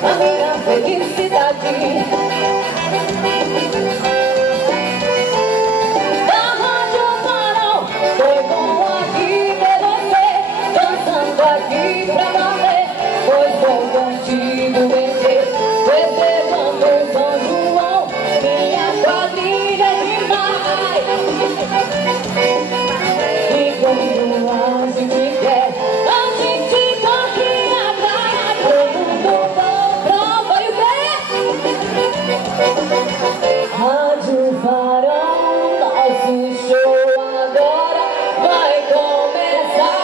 A minha felicidade. Da Rádio Farol, foi bom aqui ver você, dançando aqui pra valer. Foi bom contigo vencer, festejando São João, minha quadrilha é demais. E quando a gente quer, a gente corre na praia, todo mundo prova e o quê? Rádio Farol, nosso show agora vai começar.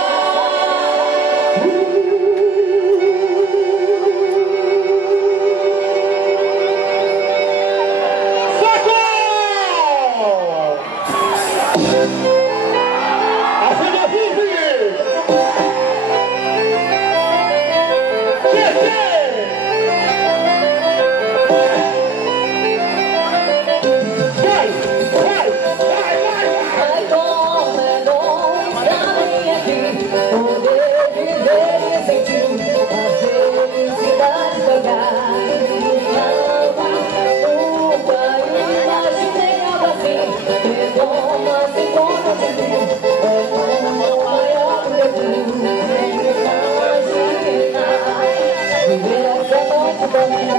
Thank you.